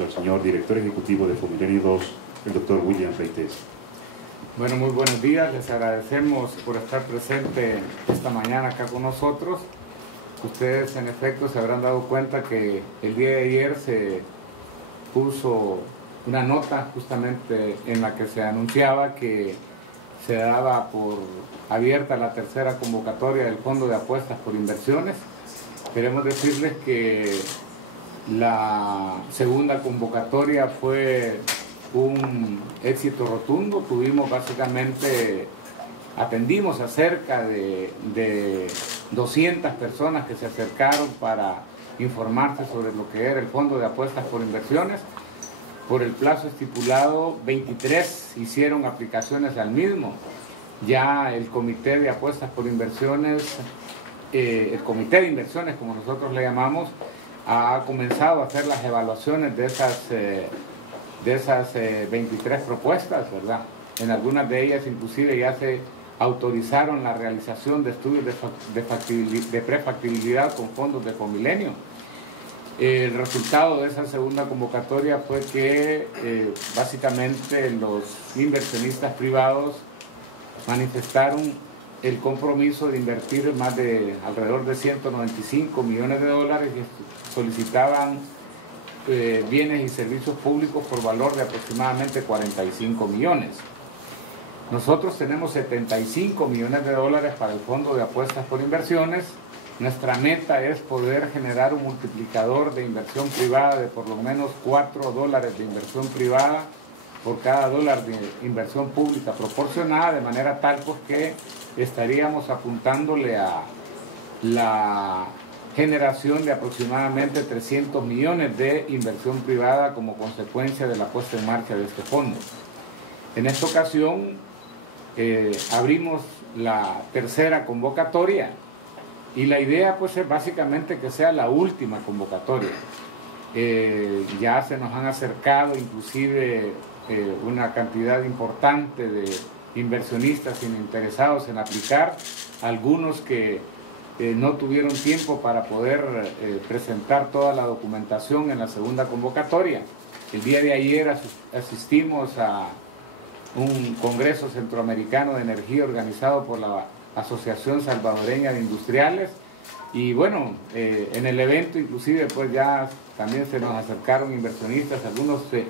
Al señor director ejecutivo de Fomilenio 2, el doctor William Reitez. Bueno, muy buenos días, les agradecemos por estar presente esta mañana acá con nosotros. Ustedes en efecto se habrán dado cuenta que el día de ayer se puso una nota justamente en la que se anunciaba que se daba por abierta la tercera convocatoria del Fondo de Apuestas por Inversiones. Queremos decirles que la segunda convocatoria fue un éxito rotundo. Tuvimos atendimos a cerca de 200 personas que se acercaron para informarse sobre lo que era el Fondo de Apuestas por Inversiones. Por el plazo estipulado, 23 hicieron aplicaciones al mismo. Ya el Comité de Apuestas por Inversiones, el Comité de Inversiones, como nosotros le llamamos, ha comenzado a hacer las evaluaciones de esas 23 propuestas, ¿verdad? En algunas de ellas inclusive ya se autorizaron la realización de estudios de prefactibilidad con fondos de Fomilenio. El resultado de esa segunda convocatoria fue que básicamente los inversionistas privados manifestaron el compromiso de invertir más de alrededor de 195 millones de dólares y solicitaban bienes y servicios públicos por valor de aproximadamente 45 millones. Nosotros tenemos 75 millones de dólares para el Fondo de Apuestas por Inversiones. Nuestra meta es poder generar un multiplicador de inversión privada de por lo menos $4 de inversión privada por cada dólar de inversión pública proporcionada, de manera tal pues que estaríamos apuntándole a la generación de aproximadamente 300 millones de inversión privada como consecuencia de la puesta en marcha de este fondo. En esta ocasión abrimos la tercera convocatoria y la idea pues es básicamente que sea la última convocatoria. Ya se nos han acercado inclusive una cantidad importante de inversionistas interesados en aplicar, algunos que no tuvieron tiempo para poder presentar toda la documentación en la segunda convocatoria. El día de ayer asistimos a un congreso centroamericano de energía organizado por la Asociación Salvadoreña de Industriales y bueno, en el evento inclusive pues ya también se nos acercaron inversionistas, algunos se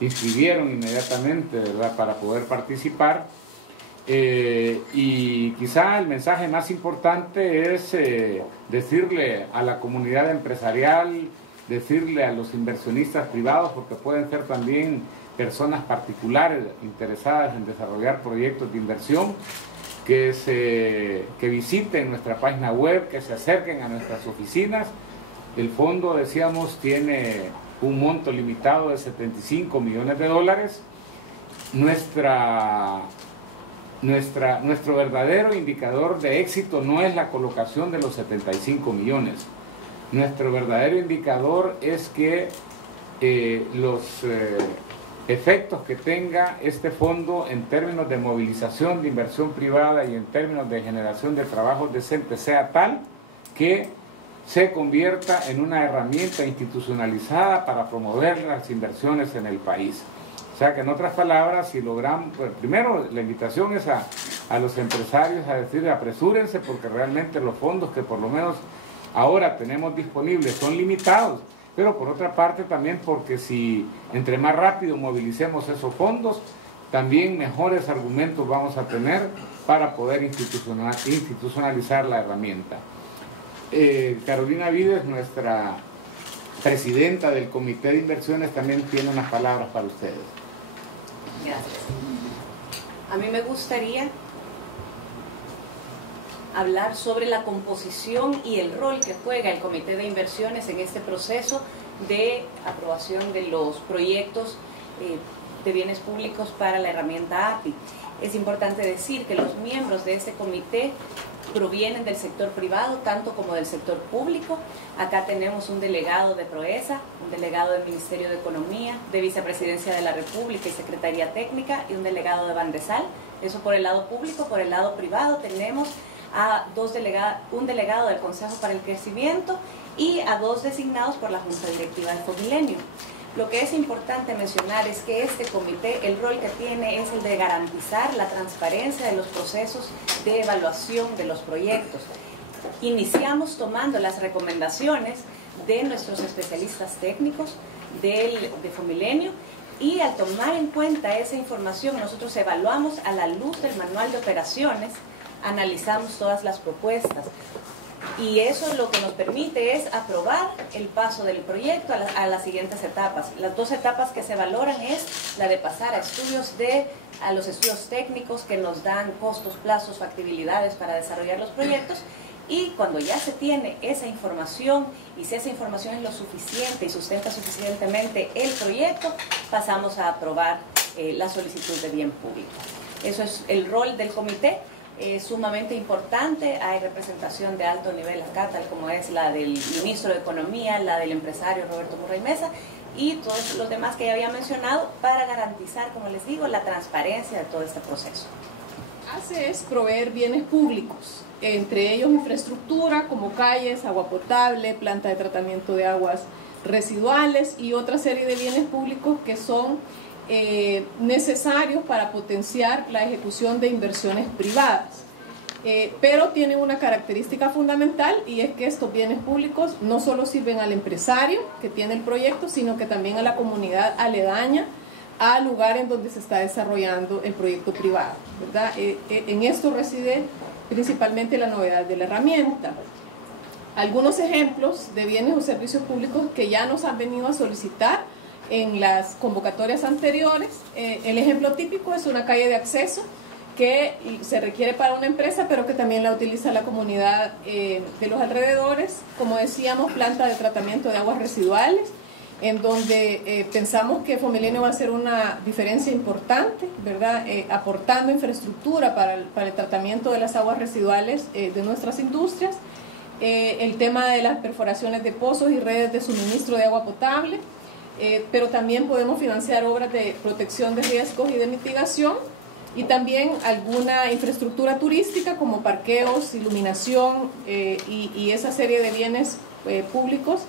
inscribieron inmediatamente, ¿verdad?, para poder participar. Y quizá el mensaje más importante es decirle a la comunidad empresarial, decirle a los inversionistas privados, porque pueden ser también personas particulares interesadas en desarrollar proyectos de inversión, que visiten nuestra página web, que se acerquen a nuestras oficinas. El fondo, decíamos, tiene un monto limitado de 75 millones de dólares. Nuestro verdadero indicador de éxito no es la colocación de los 75 millones. Nuestro verdadero indicador es que los efectos que tenga este fondo en términos de movilización de inversión privada y en términos de generación de trabajos decentes sea tal que se convierta en una herramienta institucionalizada para promover las inversiones en el país. O sea que en otras palabras, si logramos, pues, primero la invitación es a los empresarios a decir apresúrense porque realmente los fondos que por lo menos ahora tenemos disponibles son limitados, pero por otra parte también porque si entre más rápido movilicemos esos fondos, también mejores argumentos vamos a tener para poder institucionalizar la herramienta. Carolina Vides, nuestra presidenta del Comité de Inversiones, también tiene unas palabras para ustedes. Gracias. A mí me gustaría hablar sobre la composición y el rol que juega el Comité de Inversiones en este proceso de aprobación de los proyectos de bienes públicos para la herramienta API. Es importante decir que los miembros de este comité provienen del sector privado, tanto como del sector público. Acá tenemos un delegado de PROESA, un delegado del Ministerio de Economía, de Vicepresidencia de la República y Secretaría Técnica, y un delegado de Bandesal. Eso por el lado público. Por el lado privado tenemos a un delegado del Consejo para el Crecimiento y a 2 designados por la Junta Directiva de Fomilenio. Lo que es importante mencionar es que este comité, el rol que tiene es el de garantizar la transparencia de los procesos de evaluación de los proyectos. Iniciamos tomando las recomendaciones de nuestros especialistas técnicos de Fomilenio, y al tomar en cuenta esa información nosotros evaluamos a la luz del manual de operaciones, analizamos todas las propuestas. Y eso lo que nos permite es aprobar el paso del proyecto a las siguientes etapas. Las dos etapas que se valoran es la de pasar a los estudios técnicos que nos dan costos, plazos, factibilidades para desarrollar los proyectos, y cuando ya se tiene esa información y si esa información es lo suficiente y sustenta suficientemente el proyecto, pasamos a aprobar la solicitud de bien público. Eso es el rol del comité. Sumamente importante, hay representación de alto nivel acá, tal como es la del ministro de Economía, la del empresario Roberto Murray Mesa y todos los demás que ya había mencionado, para garantizar, como les digo, la transparencia de todo este proceso. Hace es proveer bienes públicos, entre ellos infraestructura como calles, agua potable, planta de tratamiento de aguas residuales y otra serie de bienes públicos que son necesarios para potenciar la ejecución de inversiones privadas. Pero tienen una característica fundamental, y es que estos bienes públicos no solo sirven al empresario que tiene el proyecto, sino que también a la comunidad aledaña al lugar en donde se está desarrollando el proyecto privado, ¿verdad? En esto reside principalmente la novedad de la herramienta. Algunos ejemplos de bienes o servicios públicos que ya nos han venido a solicitar en las convocatorias anteriores. El ejemplo típico es una calle de acceso que se requiere para una empresa, pero que también la utiliza la comunidad de los alrededores. Como decíamos, planta de tratamiento de aguas residuales, en donde pensamos que Fomilenio va a hacer una diferencia importante, ¿verdad? Aportando infraestructura para el tratamiento de las aguas residuales de nuestras industrias. El tema de las perforaciones de pozos y redes de suministro de agua potable. Pero también podemos financiar obras de protección de riesgos y de mitigación, y también alguna infraestructura turística como parqueos, iluminación y esa serie de bienes públicos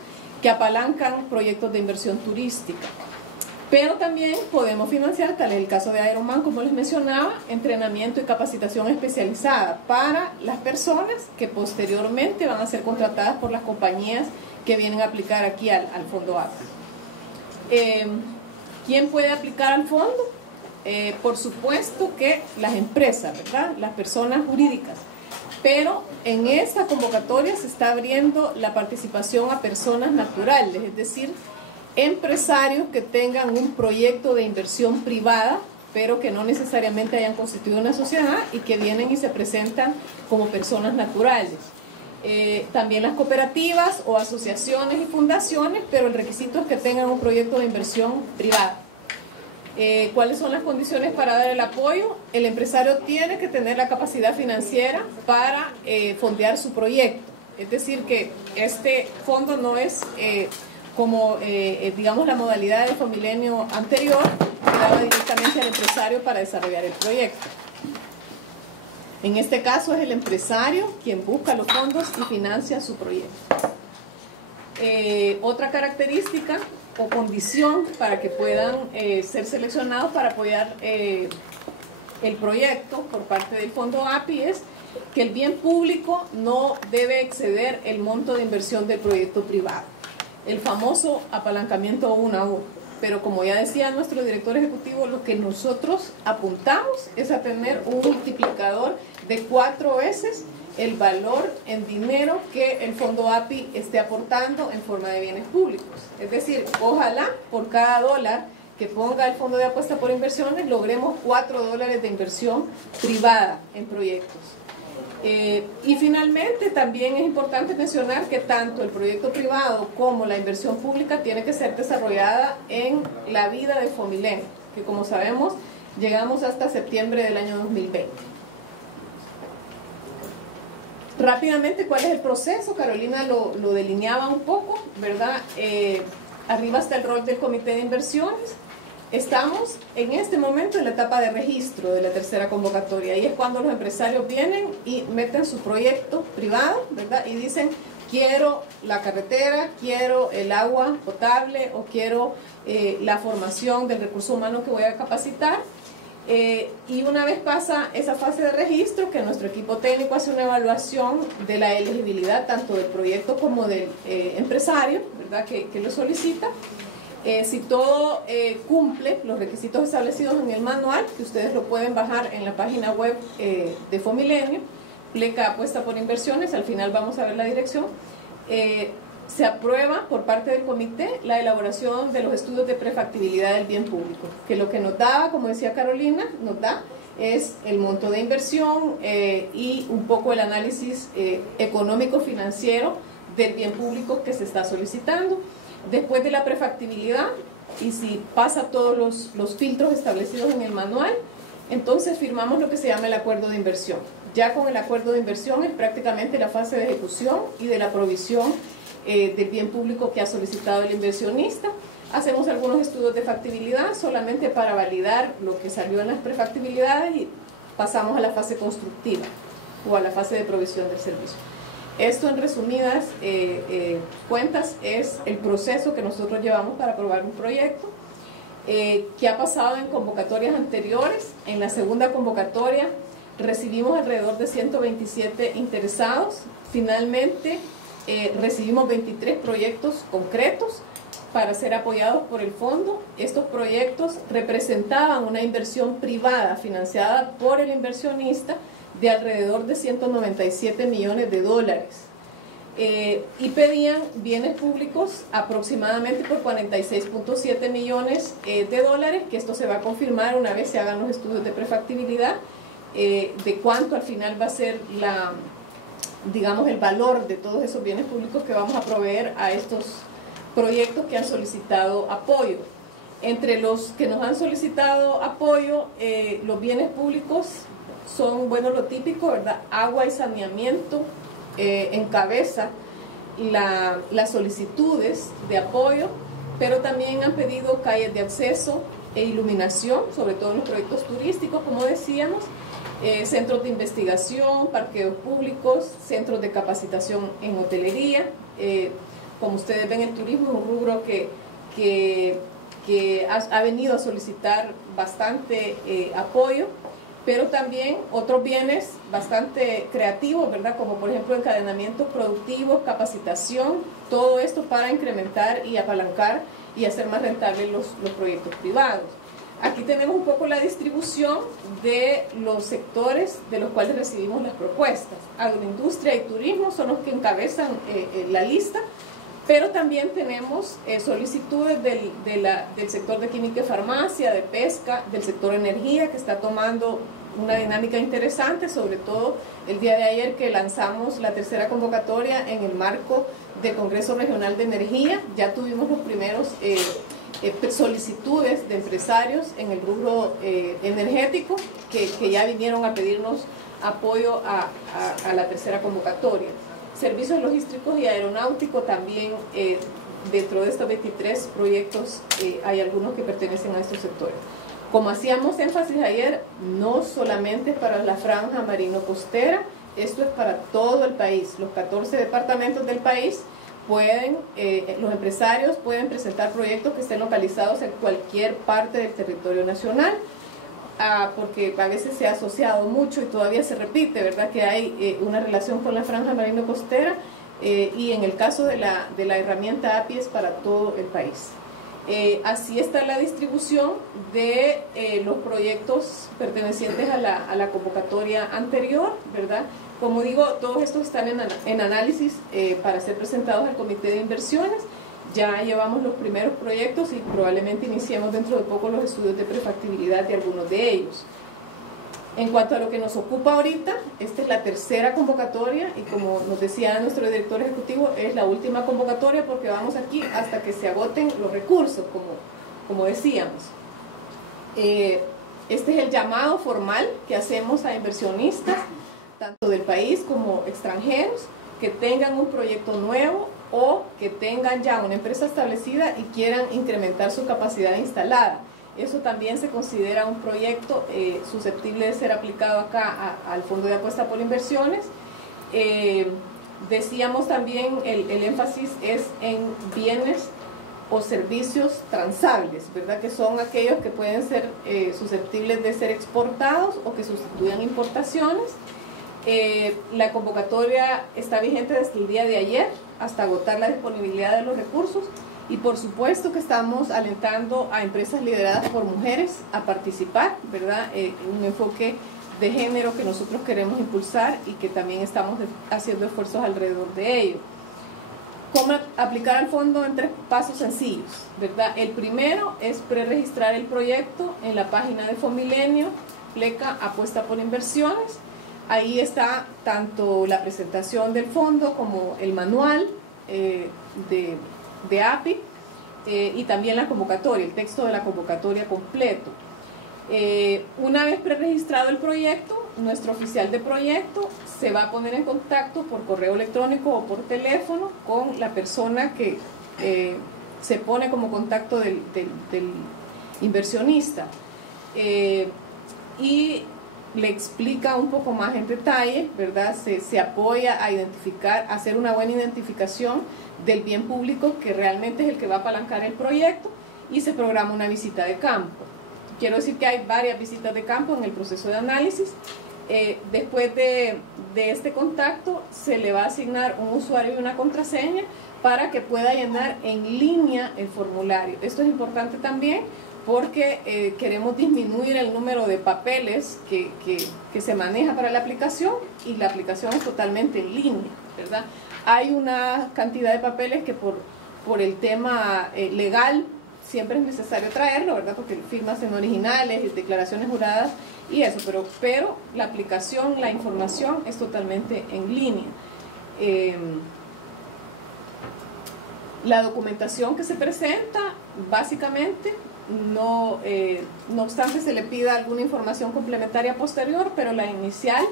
que apalancan proyectos de inversión turística. Pero también podemos financiar, tal es el caso de Aeroman, como les mencionaba, entrenamiento y capacitación especializada para las personas que posteriormente van a ser contratadas por las compañías que vienen a aplicar aquí al Fondo API. ¿Quién puede aplicar al fondo? Por supuesto que las empresas, ¿verdad? Las personas jurídicas. Pero en esta convocatoria se está abriendo la participación a personas naturales, es decir, empresarios que tengan un proyecto de inversión privada, pero que no necesariamente hayan constituido una sociedad y que vienen y se presentan como personas naturales. También las cooperativas o asociaciones y fundaciones, pero el requisito es que tengan un proyecto de inversión privada. ¿Cuáles son las condiciones para dar el apoyo? El empresario tiene que tener la capacidad financiera para fondear su proyecto. Es decir, que este fondo no es como, digamos, la modalidad de Fomilenio anterior, que daba directamente al empresario para desarrollar el proyecto. En este caso es el empresario quien busca los fondos y financia su proyecto. Otra característica o condición para que puedan ser seleccionados para apoyar el proyecto por parte del Fondo API es que el bien público no debe exceder el monto de inversión del proyecto privado, el famoso apalancamiento 1 a 1. Pero como ya decía nuestro director ejecutivo, lo que nosotros apuntamos es a tener un multiplicador de 4 veces el valor en dinero que el Fondo API esté aportando en forma de bienes públicos. Es decir, ojalá por cada dólar que ponga el Fondo de Apuesta por Inversiones logremos $4 de inversión privada en proyectos. Y finalmente también es importante mencionar que tanto el proyecto privado como la inversión pública tiene que ser desarrollada en la vida de Fomilenio, que como sabemos llegamos hasta septiembre del año 2020. Rápidamente, ¿cuál es el proceso? Carolina lo delineaba un poco, ¿verdad? Arriba está el rol del comité de inversiones. Estamos en este momento en la etapa de registro de la tercera convocatoria, y es cuando los empresarios vienen y meten su proyecto privado, ¿verdad? Y dicen, quiero la carretera, quiero el agua potable o quiero la formación del recurso humano que voy a capacitar. Y una vez pasa esa fase de registro, que nuestro equipo técnico hace una evaluación de la elegibilidad tanto del proyecto como del empresario, ¿verdad?, que lo solicita. Si todo cumple los requisitos establecidos en el manual, que ustedes lo pueden bajar en la página web de Fomilenio, pleca apuesta por inversiones, al final vamos a ver la dirección, se aprueba por parte del comité la elaboración de los estudios de prefactibilidad del bien público, que lo que nos da, como decía Carolina, nos da es el monto de inversión y un poco el análisis económico-financiero del bien público que se está solicitando. Después de la prefactibilidad, y si pasa todos los filtros establecidos en el manual, entonces firmamos lo que se llama el acuerdo de inversión. Ya con el acuerdo de inversión es prácticamente la fase de ejecución y de la provisión del bien público que ha solicitado el inversionista. Hacemos algunos estudios de factibilidad solamente para validar lo que salió en las prefactibilidades y pasamos a la fase constructiva o a la fase de provisión del servicio. Esto, en resumidas cuentas, es el proceso que nosotros llevamos para aprobar un proyecto que ha pasado en convocatorias anteriores. En la segunda convocatoria recibimos alrededor de 127 interesados. Finalmente recibimos 23 proyectos concretos para ser apoyados por el fondo. Estos proyectos representaban una inversión privada financiada por el inversionista de alrededor de 197 millones de dólares y pedían bienes públicos aproximadamente por 46.7 millones de dólares, que esto se va a confirmar una vez se hagan los estudios de prefactibilidad de cuánto al final va a ser digamos, el valor de todos esos bienes públicos que vamos a proveer a estos proyectos que han solicitado apoyo. Entre los que nos han solicitado apoyo, los bienes públicos son, bueno, lo típico, ¿verdad? Agua y saneamiento encabeza las solicitudes de apoyo, pero también han pedido calles de acceso e iluminación, sobre todo en los proyectos turísticos, como decíamos, centros de investigación, parqueos públicos, centros de capacitación en hotelería. Como ustedes ven, el turismo es un rubro que ha venido a solicitar bastante apoyo, pero también otros bienes bastante creativos, ¿verdad?, como por ejemplo encadenamientos productivos, capacitación, todo esto para incrementar y apalancar y hacer más rentables los proyectos privados. Aquí tenemos un poco la distribución de los sectores de los cuales recibimos las propuestas. Agroindustria y turismo son los que encabezan la lista, pero también tenemos solicitudes del sector de química y farmacia, de pesca, del sector energía, que está tomando una dinámica interesante, sobre todo el día de ayer que lanzamos la tercera convocatoria en el marco del Congreso Regional de Energía. Ya tuvimos los primeros solicitudes de empresarios en el rubro energético que ya vinieron a pedirnos apoyo a la tercera convocatoria. Servicios logísticos y aeronáuticos también, dentro de estos 23 proyectos hay algunos que pertenecen a estos sectores. Como hacíamos énfasis ayer, no solamente para la franja marino-costera, esto es para todo el país. Los 14 departamentos del país pueden, los empresarios pueden presentar proyectos que estén localizados en cualquier parte del territorio nacional, porque a veces se ha asociado mucho y todavía se repite, ¿verdad?, que hay una relación con la franja marino-costera y en el caso de la herramienta API es para todo el país. Así está la distribución de los proyectos pertenecientes a la convocatoria anterior, ¿verdad? Como digo, todos estos están en análisis para ser presentados al Comité de Inversiones. Ya llevamos los primeros proyectos y probablemente iniciemos dentro de poco los estudios de prefactibilidad de algunos de ellos. En cuanto a lo que nos ocupa ahorita, esta es la tercera convocatoria y como nos decía nuestro director ejecutivo, es la última convocatoria porque vamos aquí hasta que se agoten los recursos, como decíamos. Este es el llamado formal que hacemos a inversionistas, tanto del país como extranjeros, que tengan un proyecto nuevo o que tengan ya una empresa establecida y quieran incrementar su capacidad instalada. Eso también se considera un proyecto susceptible de ser aplicado acá al Fondo de Apuesta por Inversiones. decíamos también, el énfasis es en bienes o servicios transables, ¿verdad? Que son aquellos que pueden ser susceptibles de ser exportados o que sustituyan importaciones. La convocatoria está vigente desde el día de ayer hasta agotar la disponibilidad de los recursos, y por supuesto que estamos alentando a empresas lideradas por mujeres a participar, ¿verdad? Un enfoque de género que nosotros queremos impulsar y que también estamos haciendo esfuerzos alrededor de ello. ¿Cómo aplicar al fondo? En 3 pasos sencillos, ¿verdad? El primero es preregistrar el proyecto en la página de Fomilenio, pleca Apuesta por Inversiones. Ahí está tanto la presentación del fondo como el manual de API y también la convocatoria, el texto de la convocatoria completo. Una vez preregistrado el proyecto, nuestro oficial de proyecto se va a poner en contacto por correo electrónico o por teléfono con la persona que se pone como contacto del inversionista y le explica un poco más en detalle, ¿verdad? Se apoya a identificar, a hacer una buena identificación del bien público que realmente es el que va a apalancar el proyecto, y se programa una visita de campo. Quiero decir que hay varias visitas de campo en el proceso de análisis. Después de este contacto se le va a asignar un usuario y una contraseña para que pueda llenar en línea el formulario. Esto es importante también porque queremos disminuir el número de papeles que se maneja para la aplicación, y la aplicación es totalmente en línea, ¿verdad? Hay una cantidad de papeles que por el tema legal siempre es necesario traerlo, ¿verdad? Porque firmas en originales, declaraciones juradas y eso, pero la aplicación, la información es totalmente en línea. La documentación que se presenta, básicamente, no obstante se le pida alguna información complementaria posterior, pero la inicial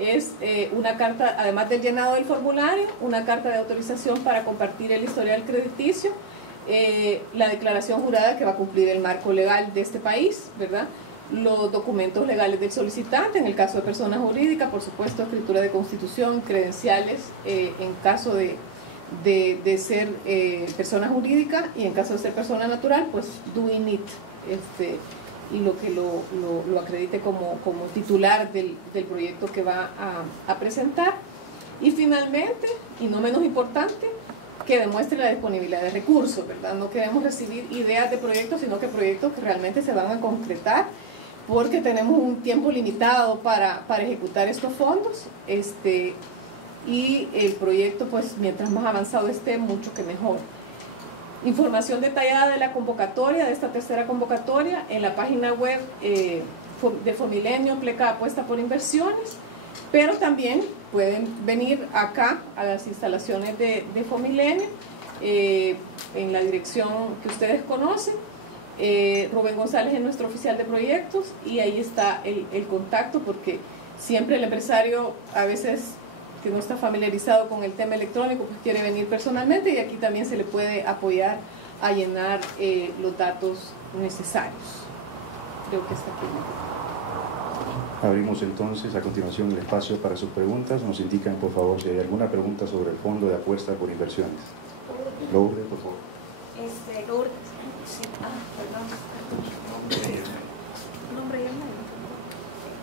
es una carta, además del llenado del formulario, una carta de autorización para compartir el historial crediticio, la declaración jurada que va a cumplir el marco legal de este país, ¿verdad? Los documentos legales del solicitante, en el caso de persona jurídica, por supuesto, escritura de constitución, credenciales, en caso de ser persona jurídica, y en caso de ser persona natural, pues do in it, y lo que lo acredite como titular del proyecto que va a presentar. Y finalmente, y no menos importante, que demuestre la disponibilidad de recursos, ¿verdad? No queremos recibir ideas de proyectos, sino que proyectos que realmente se van a concretar, porque tenemos un tiempo limitado para ejecutar estos fondos, y el proyecto, pues mientras más avanzado esté, mucho que mejor. Información detallada de la convocatoria, de esta tercera convocatoria, en la página web de Fomilenio, pleca Apuesta por Inversiones, pero también pueden venir acá a las instalaciones de Fomilenio, en la dirección que ustedes conocen. Rubén González es nuestro oficial de proyectos, y ahí está el contacto, porque siempre el empresario, a veces que no está familiarizado con el tema electrónico, pues quiere venir personalmente, y aquí también se le puede apoyar a llenar los datos necesarios. Creo que está aquí. Abrimos entonces a continuación el espacio para sus preguntas. Nos indican, por favor, si hay alguna pregunta sobre el fondo de apuesta por inversiones. Lourdes, por favor. Lourdes. Sí. Perdón. Nombre y el medio.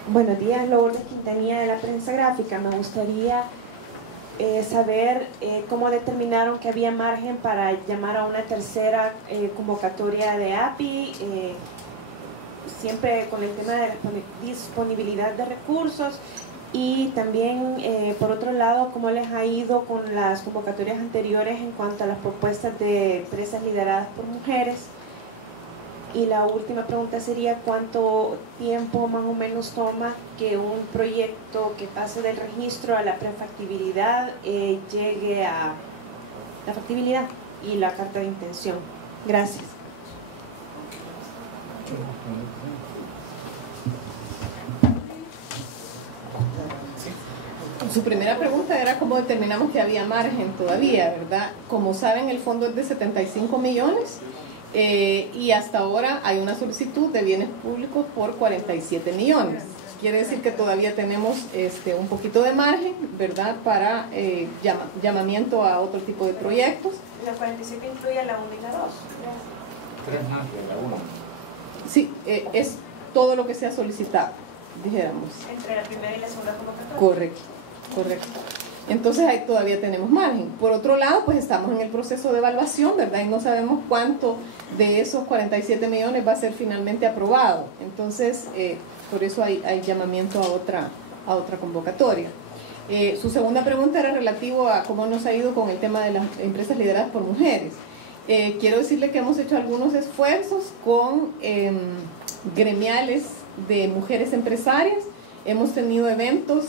Buenos días, Lourdes Quintanilla de la Prensa Gráfica. Me gustaría saber cómo determinaron que había margen para llamar a una tercera convocatoria de API, siempre con el tema de disponibilidad de recursos, y también, por otro lado, cómo les ha ido con las convocatorias anteriores en cuanto a las propuestas de empresas lideradas por mujeres. Y la última pregunta sería: ¿cuánto tiempo más o menos toma que un proyecto que pase del registro a la prefactibilidad llegue a la factibilidad y la carta de intención? Gracias. Su primera pregunta era cómo determinamos que había margen todavía, ¿verdad? Como saben, el fondo es de 75 millones. Y hasta ahora hay una solicitud de bienes públicos por 47 millones. quiere decir que todavía tenemos un poquito de margen, ¿verdad?, para llamamiento a otro tipo de proyectos. La 47 incluye la 1 y la 2. Tres más de la 1. Sí, es todo lo que se ha solicitado, dijéramos. Entre la primera y la segunda convocatoria. Correcto, correcto. Entonces ahí todavía tenemos margen. Por otro lado, pues estamos en el proceso de evaluación, ¿verdad? Y no sabemos cuánto de esos 47 millones va a ser finalmente aprobado. Entonces, por eso hay llamamiento a otra convocatoria. Su segunda pregunta era relativo a cómo nos ha ido con el tema de las empresas lideradas por mujeres. Quiero decirle que hemos hecho algunos esfuerzos con gremiales de mujeres empresarias. Hemos tenido eventos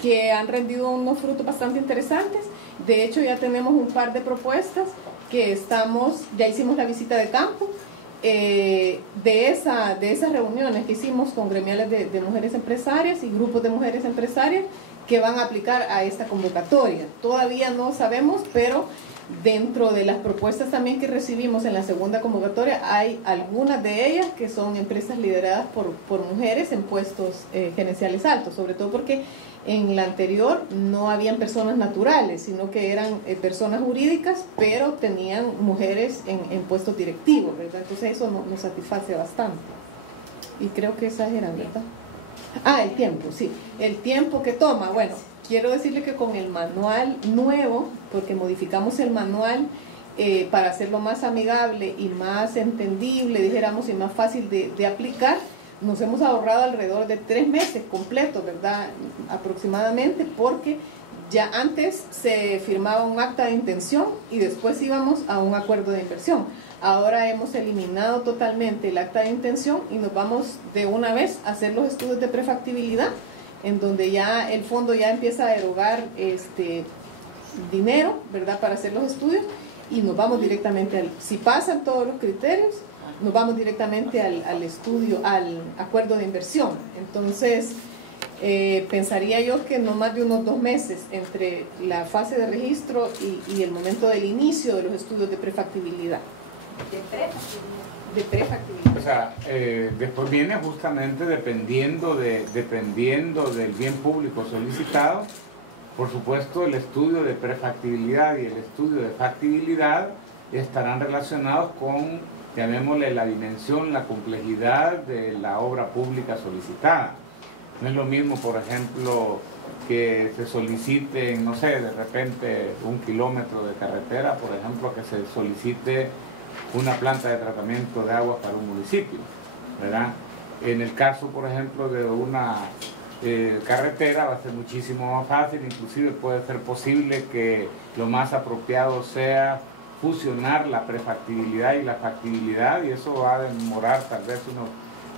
que han rendido unos frutos bastante interesantes. De hecho, ya tenemos un par de propuestas que ya hicimos la visita de campo de esas reuniones que hicimos con gremiales de mujeres empresarias y grupos de mujeres empresarias que van a aplicar a esta convocatoria. Todavía no sabemos, pero dentro de las propuestas también que recibimos en la segunda convocatoria hay algunas de ellas que son empresas lideradas por mujeres en puestos gerenciales altos, sobre todo porque en la anterior no habían personas naturales, sino que eran personas jurídicas, pero tenían mujeres en puestos directivos, ¿verdad? Entonces eso nos satisface bastante. Y creo que esas eran, ¿verdad? Ah, el tiempo, sí. El tiempo que toma, bueno, quiero decirle que con el manual nuevo, porque modificamos el manual para hacerlo más amigable y más entendible, dijéramos, y más fácil de aplicar, nos hemos ahorrado alrededor de 3 meses completos, ¿verdad? Aproximadamente, porque ya antes se firmaba un acta de intención y después íbamos a un acuerdo de inversión. Ahora hemos eliminado totalmente el acta de intención y nos vamos de una vez a hacer los estudios de prefactibilidad, en donde ya el fondo ya empieza a erogar dinero, ¿verdad?, para hacer los estudios, y nos vamos directamente si pasan todos los criterios, nos vamos directamente al estudio, al acuerdo de inversión. Entonces, pensaría yo que no más de unos 2 meses entre la fase de registro y el momento del inicio de los estudios de prefactibilidad. De prefactibilidad. O sea, después viene justamente dependiendo del bien público solicitado, por supuesto el estudio de prefactibilidad y el estudio de factibilidad estarán relacionados con, llamémosle, la dimensión, la complejidad de la obra pública solicitada. No es lo mismo, por ejemplo, que se solicite, no sé, de repente 1 kilómetro de carretera, por ejemplo, que se solicite una planta de tratamiento de agua para un municipio, ¿verdad? En el caso, por ejemplo, de una carretera va a ser muchísimo más fácil, inclusive puede ser posible que lo más apropiado sea fusionar la prefactibilidad y la factibilidad, y eso va a demorar tal vez unos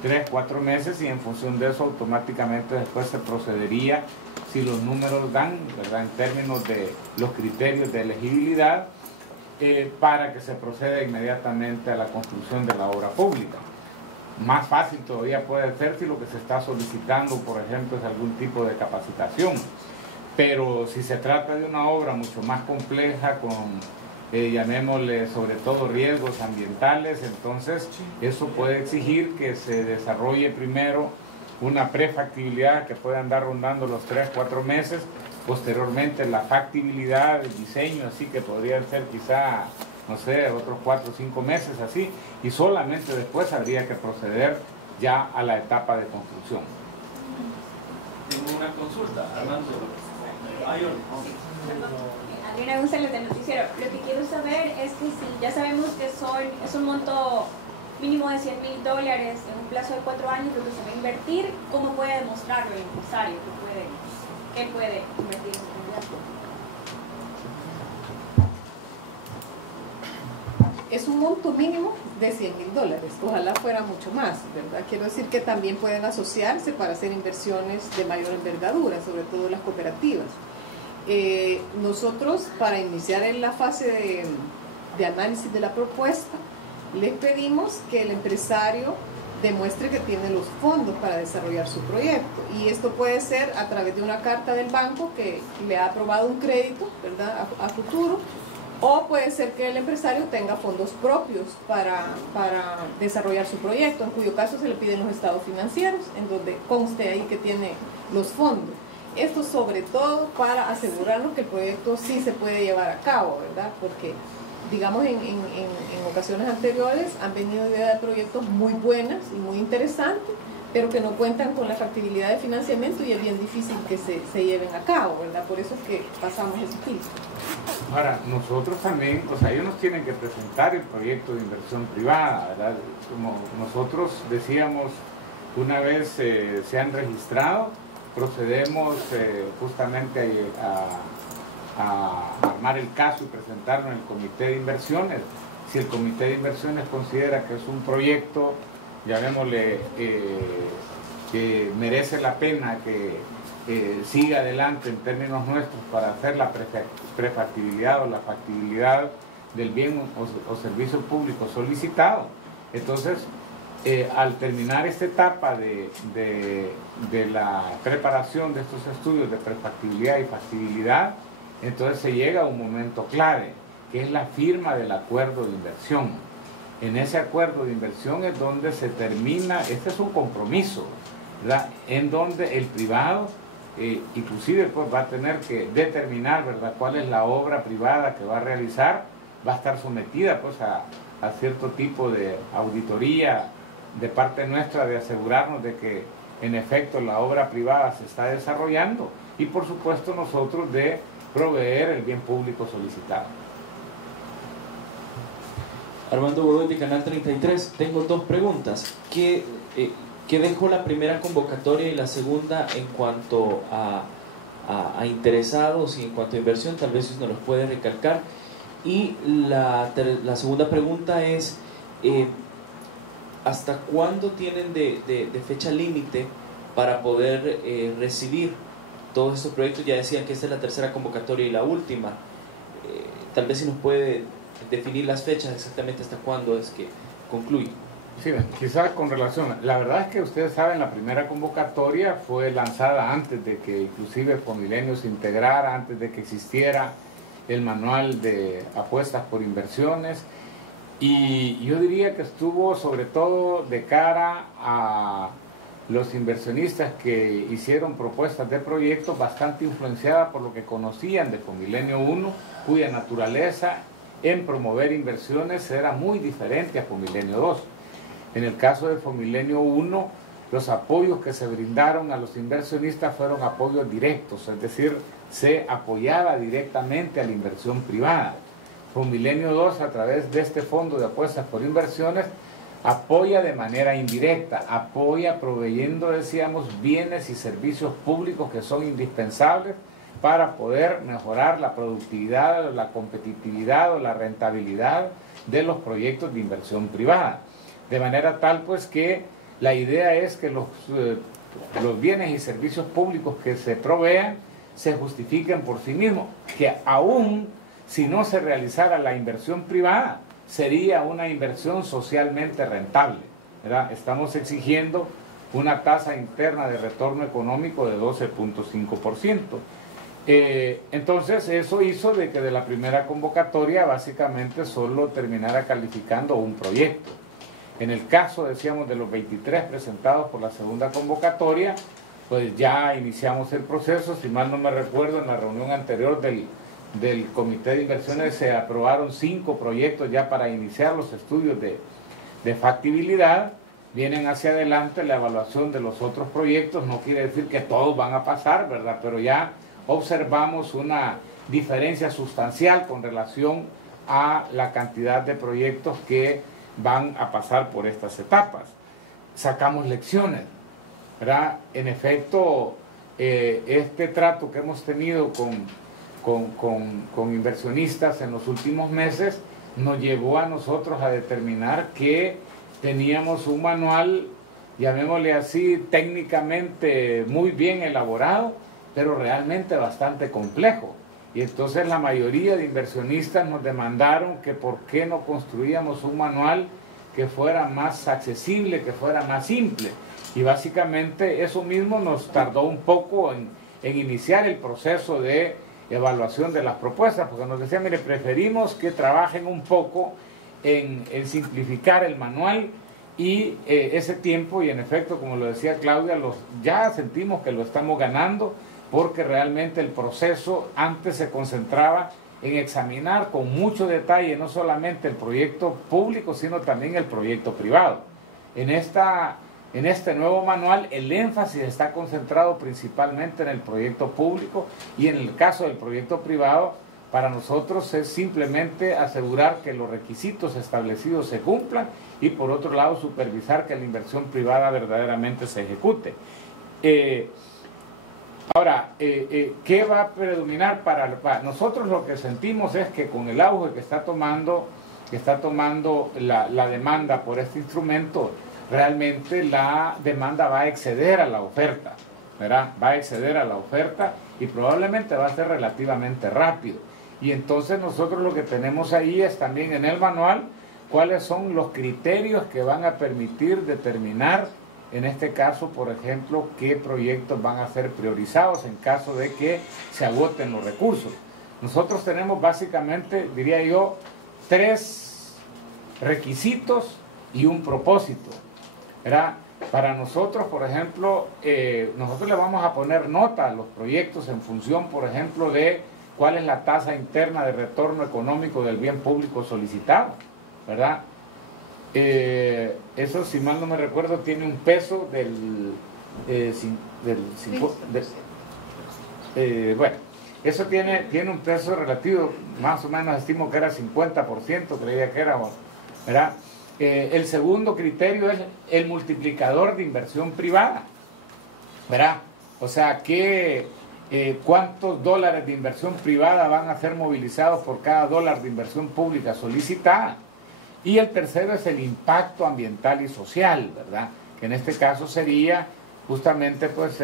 3-4 meses, y en función de eso automáticamente después se procedería, si los números dan, ¿verdad?, en términos de los criterios de elegibilidad, para que se proceda inmediatamente a la construcción de la obra pública. Más fácil todavía puede ser si lo que se está solicitando, por ejemplo, es algún tipo de capacitación, pero si se trata de una obra mucho más compleja, con llamémosle sobre todo riesgos ambientales, entonces eso puede exigir que se desarrolle primero una prefactibilidad que pueda andar rondando los 3-4 meses, posteriormente la factibilidad, el diseño, así que podrían ser quizá, no sé, otros 4 o 5 meses así, y solamente después habría que proceder ya a la etapa de construcción. Tengo una consulta, Armando. Adriana González del Noticiero. Lo que quiero saber es que si ya sabemos que es un monto mínimo de $100,000 en un plazo de 4 años lo que se va a invertir, ¿cómo puede demostrarlo el empresario que puede invertir en su candidato? Es un monto mínimo de $100,000, ojalá fuera mucho más, ¿verdad? Quiero decir que también pueden asociarse para hacer inversiones de mayor envergadura, sobre todo las cooperativas. Nosotros, para iniciar en la fase de análisis de la propuesta, les pedimos que el empresario demuestre que tiene los fondos para desarrollar su proyecto, y esto puede ser a través de una carta del banco que le ha aprobado un crédito, ¿verdad?, a futuro, O puede ser que el empresario tenga fondos propios para desarrollar su proyecto, en cuyo caso se le piden los estados financieros, en donde conste ahí que tiene los fondos. Esto sobre todo para asegurarnos que el proyecto sí se puede llevar a cabo, ¿verdad? Porque, digamos, en ocasiones anteriores han venido ideas de proyectos muy buenas y muy interesantes, pero que no cuentan con la factibilidad de financiamiento y es bien difícil que se lleven a cabo, ¿verdad? Por eso es que pasamos ese filtro. Ahora, nosotros también, o sea, ellos nos tienen que presentar el proyecto de inversión privada, ¿verdad? Como nosotros decíamos, una vez se han registrado, procedemos justamente a armar el caso y presentarlo en el comité de inversiones. Si el comité de inversiones considera que es un proyecto, llamémosle, que merece la pena que siga adelante en términos nuestros para hacer la prefactibilidad o la factibilidad del bien o servicio público solicitado, entonces al terminar esta etapa de la preparación de estos estudios de prefactibilidad y factibilidad, entonces se llega a un momento clave, que es la firma del acuerdo de inversión. En ese acuerdo de inversión es donde se termina, este es un compromiso, ¿verdad? En donde el privado, inclusive pues va a tener que determinar, ¿verdad?, cuál es la obra privada que va a realizar, va a estar sometida pues a cierto tipo de auditoría de parte nuestra, de asegurarnos de que en efecto la obra privada se está desarrollando, y por supuesto nosotros de proveer el bien público solicitado. Armando Godoy, de Canal 33. Tengo dos preguntas. ¿Qué dejó la primera convocatoria y la segunda en cuanto a interesados y en cuanto a inversión? Tal vez usted nos los puede recalcar. Y la segunda pregunta es, ¿hasta cuándo tienen de fecha límite para poder recibir todos estos proyectos? Ya decían que esta es la tercera convocatoria y la última. Tal vez si nos puede definir las fechas exactamente hasta cuándo es que concluye. Sí, quizás con relación, la verdad es que ustedes saben, la primera convocatoria fue lanzada antes de que inclusive Fomilenio se integrara, antes de que existiera el manual de apuestas por inversiones, y yo diría que estuvo sobre todo de cara a los inversionistas que hicieron propuestas de proyectos bastante influenciadas por lo que conocían de Fomilenio 1, cuya naturaleza en promover inversiones era muy diferente a Fomilenio 2. En el caso de Fomilenio 1, los apoyos que se brindaron a los inversionistas fueron apoyos directos, es decir, se apoyaba directamente a la inversión privada. Fomilenio 2, a través de este fondo de apuestas por inversiones, apoya de manera indirecta, apoya proveyendo, decíamos, bienes y servicios públicos que son indispensables para poder mejorar la productividad, la competitividad o la rentabilidad de los proyectos de inversión privada. De manera tal pues que la idea es que los bienes y servicios públicos que se provean se justifiquen por sí mismos, que aún si no se realizara la inversión privada, sería una inversión socialmente rentable, ¿verdad? Estamos exigiendo una tasa interna de retorno económico de 12.5%. Entonces eso hizo de que de la primera convocatoria básicamente solo terminara calificando un proyecto. En el caso, decíamos, de los 23 presentados por la segunda convocatoria, pues ya iniciamos el proceso. Si mal no me recuerdo, en la reunión anterior del Comité de Inversiones se aprobaron 5 proyectos ya para iniciar los estudios de factibilidad. Vienen hacia adelante la evaluación de los otros proyectos. No quiere decir que todos van a pasar, ¿verdad? Pero ya observamos una diferencia sustancial con relación a la cantidad de proyectos que van a pasar por estas etapas. Sacamos lecciones, ¿verdad? En efecto, este trato que hemos tenido con inversionistas en los últimos meses nos llevó a nosotros a determinar que teníamos un manual, llamémosle así, técnicamente muy bien elaborado, pero realmente bastante complejo. Y entonces la mayoría de inversionistas nos demandaron que por qué no construíamos un manual que fuera más accesible, que fuera más simple. Y básicamente eso mismo nos tardó un poco en iniciar el proceso de evaluación de las propuestas, porque nos decían, mire, preferimos que trabajen un poco en simplificar el manual y ese tiempo, y en efecto, como lo decía Claudia, ya sentimos que lo estamos ganando, porque realmente el proceso antes se concentraba en examinar con mucho detalle no solamente el proyecto público, sino también el proyecto privado. En este nuevo manual el énfasis está concentrado principalmente en el proyecto público, y en el caso del proyecto privado, para nosotros es simplemente asegurar que los requisitos establecidos se cumplan y por otro lado supervisar que la inversión privada verdaderamente se ejecute. Ahora, ¿qué va a predominar para nosotros? Lo que sentimos es que con el auge que está tomando la demanda por este instrumento, realmente la demanda va a exceder a la oferta, ¿verdad? Va a exceder a la oferta y probablemente va a ser relativamente rápido. Y entonces nosotros lo que tenemos ahí es también en el manual cuáles son los criterios que van a permitir determinar, en este caso, por ejemplo, qué proyectos van a ser priorizados en caso de que se agoten los recursos. Nosotros tenemos básicamente, diría yo, 3 requisitos y un propósito, ¿verdad? Para nosotros, por ejemplo, nosotros le vamos a poner nota a los proyectos en función, por ejemplo, de cuál es la tasa interna de retorno económico del bien público solicitado, ¿verdad? Eso, si mal no me recuerdo, tiene un peso bueno, eso tiene un peso relativo, más o menos estimo que era 50%, creía que era, ¿verdad? El segundo criterio es el multiplicador de inversión privada, ¿verdad? O sea, ¿cuántos dólares de inversión privada van a ser movilizados por cada dólar de inversión pública solicitada? Y el tercero es el impacto ambiental y social, ¿verdad? Que en este caso sería justamente pues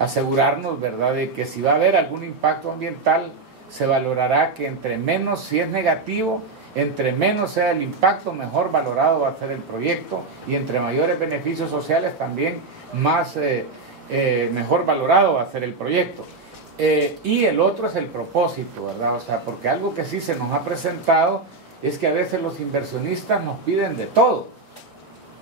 asegurarnos, ¿verdad?, de que si va a haber algún impacto ambiental, se valorará que entre menos, si es negativo, entre menos sea el impacto, mejor valorado va a ser el proyecto, y entre mayores beneficios sociales también mejor valorado va a ser el proyecto. Y el otro es el propósito, ¿verdad? O sea, porque algo que sí se nos ha presentado es que a veces los inversionistas nos piden de todo,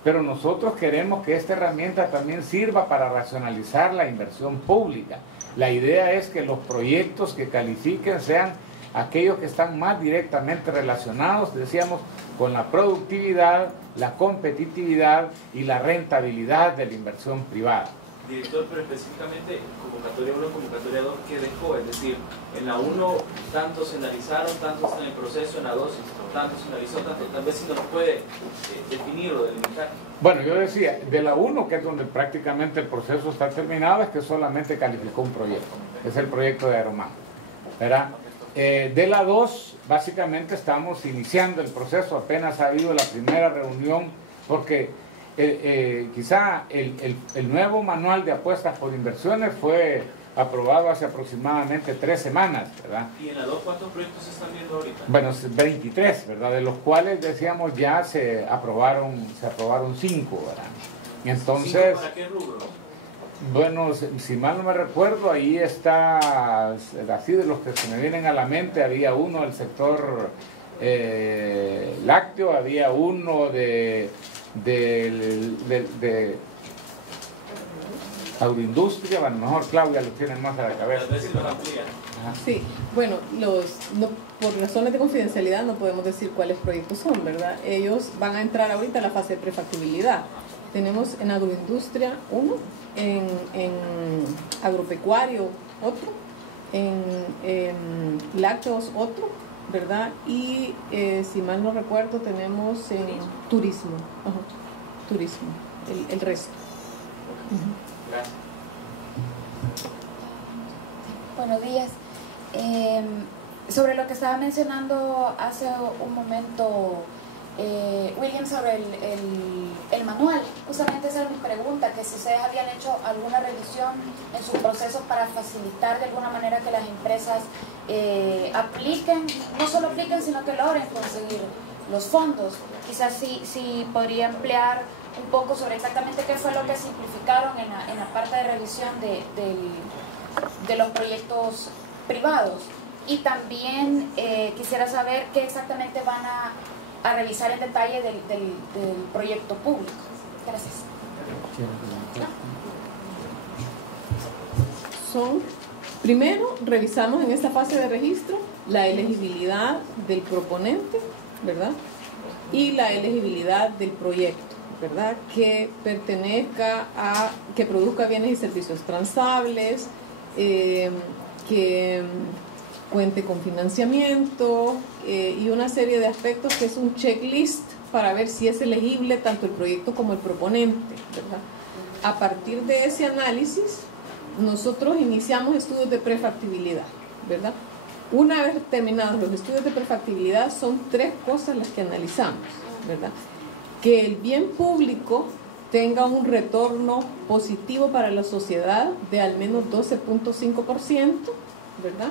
pero nosotros queremos que esta herramienta también sirva para racionalizar la inversión pública. La idea es que los proyectos que califiquen sean aquellos que están más directamente relacionados, decíamos, con la productividad, la competitividad y la rentabilidad de la inversión privada. Director, pero específicamente convocatoria 1, convocatoria 2, ¿qué dejó? Es decir, en la 1 tantos se analizaron, tantos están en el proceso, en la 2 tantos se analizó, tantos, tal vez si nos puede definir o delimitar. Bueno, yo decía, de la 1, que es donde prácticamente el proceso está terminado, es que solamente calificó un proyecto, es el proyecto de Aeromán, ¿verdad? De la 2, básicamente estamos iniciando el proceso, apenas ha habido la primera reunión, porque quizá el nuevo manual de apuestas por inversiones fue aprobado hace aproximadamente 3 semanas, ¿verdad? ¿Y en la 2 cuántos proyectos se están viendo ahorita? Bueno, 23, ¿verdad? De los cuales, decíamos, ya se aprobaron 5, ¿verdad? Entonces, ¿5 para qué rubro? Bueno, si mal no me recuerdo, ahí está, así de los que se me vienen a la mente, había uno del sector lácteo, había uno de agroindustria, bueno, mejor Claudia lo tiene más a la cabeza. Sí, bueno, por razones de confidencialidad no podemos decir cuáles proyectos son, ¿verdad? Ellos van a entrar ahorita a la fase de prefactibilidad. Tenemos en agroindustria uno, en agropecuario otro, en lácteos otro, ¿verdad? Y si mal no recuerdo tenemos en turismo, turismo, el resto. Gracias. Buenos días. Sobre lo que estaba mencionando hace un momento William, sobre el manual, justamente esa era mi pregunta, que si ustedes habían hecho alguna revisión en su proceso para facilitar de alguna manera que las empresas apliquen, no solo apliquen, sino que logren conseguir los fondos. Quizás sí podría emplear un poco sobre exactamente qué fue lo que simplificaron en la parte de revisión los proyectos privados. Y también quisiera saber qué exactamente van a revisar en detalle del proyecto público. Gracias. Primero, revisamos en esta fase de registro la elegibilidad del proponente, ¿verdad? Y la elegibilidad del proyecto, ¿verdad? Que pertenezca a, que produzca bienes y servicios transables, que cuente con financiamiento y una serie de aspectos que es un checklist para ver si es elegible tanto el proyecto como el proponente, ¿verdad? A partir de ese análisis, nosotros iniciamos estudios de prefactibilidad, ¿verdad? Una vez terminados los estudios de prefactibilidad, son 3 cosas las que analizamos, ¿verdad? Que el bien público tenga un retorno positivo para la sociedad de al menos 12.5%, ¿verdad?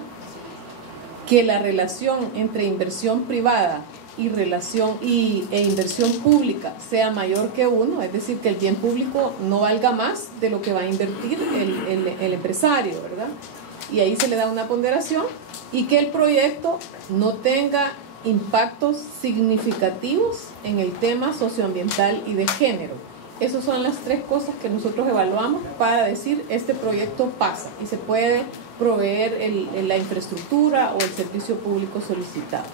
Que la relación entre inversión privada e inversión pública sea mayor que 1, es decir, que el bien público no valga más de lo que va a invertir el empresario, ¿verdad? Y ahí se le da una ponderación, y que el proyecto no tenga impactos significativos en el tema socioambiental y de género. Esas son las 3 cosas que nosotros evaluamos para decir este proyecto pasa y se puede proveer la infraestructura o el servicio público solicitado.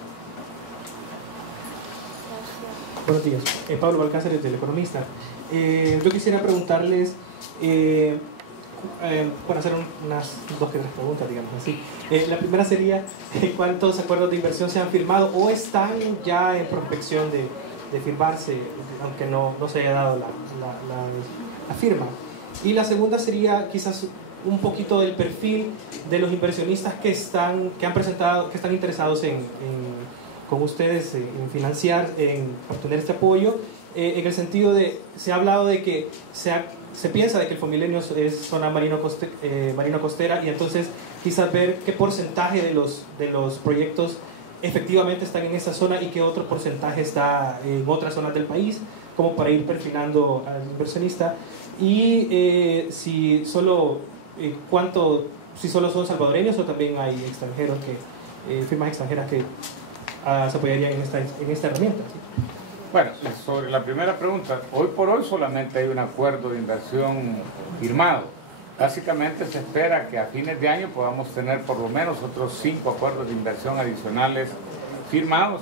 Buenos días, Pablo Balcáceres, del Economista. Yo quisiera preguntarles, para hacer unas 2 que 3 preguntas, digamos así. La primera sería, ¿cuántos acuerdos de inversión se han firmado o están ya en prospección de firmarse, aunque no se haya dado la firma? Y la segunda sería quizás un poquito del perfil de los inversionistas que están interesados con ustedes en financiar, en obtener este apoyo, en el sentido de, se ha hablado de que se piensa de que el Fomilenio es zona marino-costera, y entonces quizás ver qué porcentaje de los proyectos efectivamente están en esa zona y qué otro porcentaje está en otras zonas del país, como para ir perfilando al inversionista. Y si solo son salvadoreños o también hay extranjeros, firmas extranjeras que se apoyarían en esta herramienta. Bueno, sobre la primera pregunta, hoy por hoy solamente hay un acuerdo de inversión firmado. Básicamente se espera que a fines de año podamos tener por lo menos otros 5 acuerdos de inversión adicionales firmados.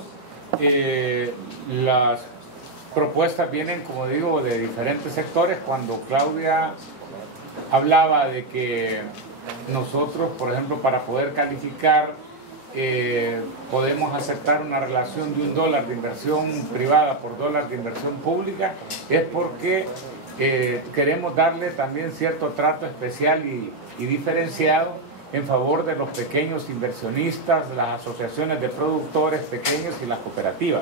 Las propuestas vienen, como digo, de diferentes sectores. Cuando Claudia hablaba de que nosotros, por ejemplo, para poder calificar, podemos aceptar una relación de $1 de inversión privada por $1 de inversión pública, es porque queremos darle también cierto trato especial y diferenciado en favor de los pequeños inversionistas, las asociaciones de productores pequeños y las cooperativas,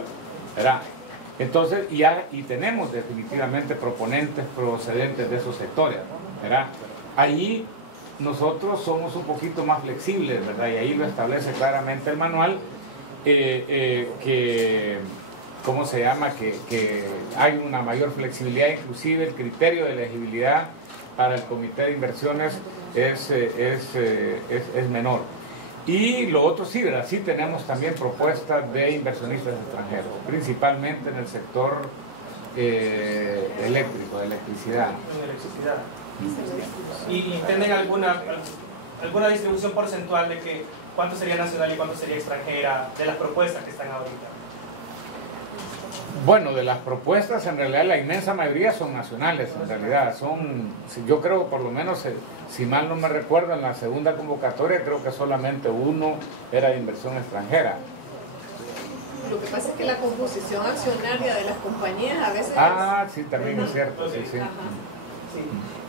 ¿verdad? Entonces, y tenemos definitivamente proponentes procedentes de esos sectores, ¿verdad? Allí nosotros somos un poquito más flexibles, ¿verdad? Y ahí lo establece claramente el manual, ¿cómo se llama? Que hay una mayor flexibilidad, inclusive el criterio de elegibilidad para el comité de inversiones es menor. Y lo otro sí, ¿verdad? Sí tenemos también propuestas de inversionistas extranjeros, principalmente en el sector eléctrico, de electricidad. ¿Y tienen alguna distribución porcentual de que cuánto sería nacional y cuánto sería extranjera de las propuestas que están ahorita? Bueno, de las propuestas en realidad la inmensa mayoría son nacionales, en realidad yo creo, por lo menos, si mal no me recuerdo, en la segunda convocatoria creo que solamente 1 era de inversión extranjera. Lo que pasa es que la composición accionaria de las compañías a veces... Sí, también es cierto, sí. Sí.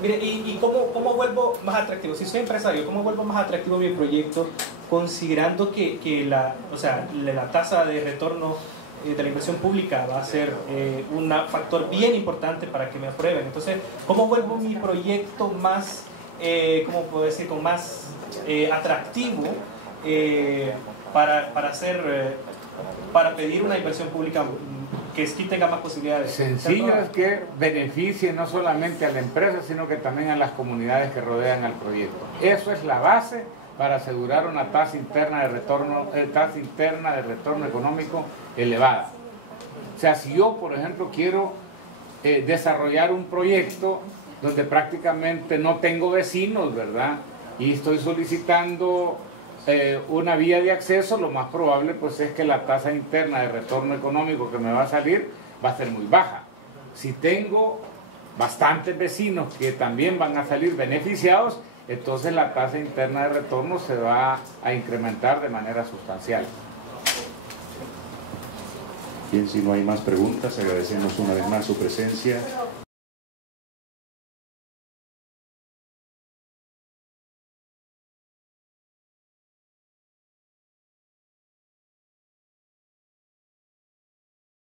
Mire, ¿y cómo vuelvo más atractivo? Si soy empresario, ¿cómo vuelvo más atractivo mi proyecto considerando que la tasa de retorno de la inversión pública va a ser un factor bien importante para que me aprueben? Entonces, ¿cómo vuelvo mi proyecto más, ¿cómo puedo decir?, con más atractivo para pedir una inversión pública que sí tenga más posibilidades. Sencillo es que beneficie no solamente a la empresa, sino que también a las comunidades que rodean al proyecto. Eso es la base para asegurar una tasa interna de retorno económico elevada. O sea, si yo, por ejemplo, quiero desarrollar un proyecto donde prácticamente no tengo vecinos, ¿verdad? Y estoy solicitando una vía de acceso, lo más probable pues es que la tasa interna de retorno económico que me va a salir va a ser muy baja. Si tengo bastantes vecinos que también van a salir beneficiados, entonces la tasa interna de retorno se va a incrementar de manera sustancial. Bien, si no hay más preguntas, agradecemos una vez más su presencia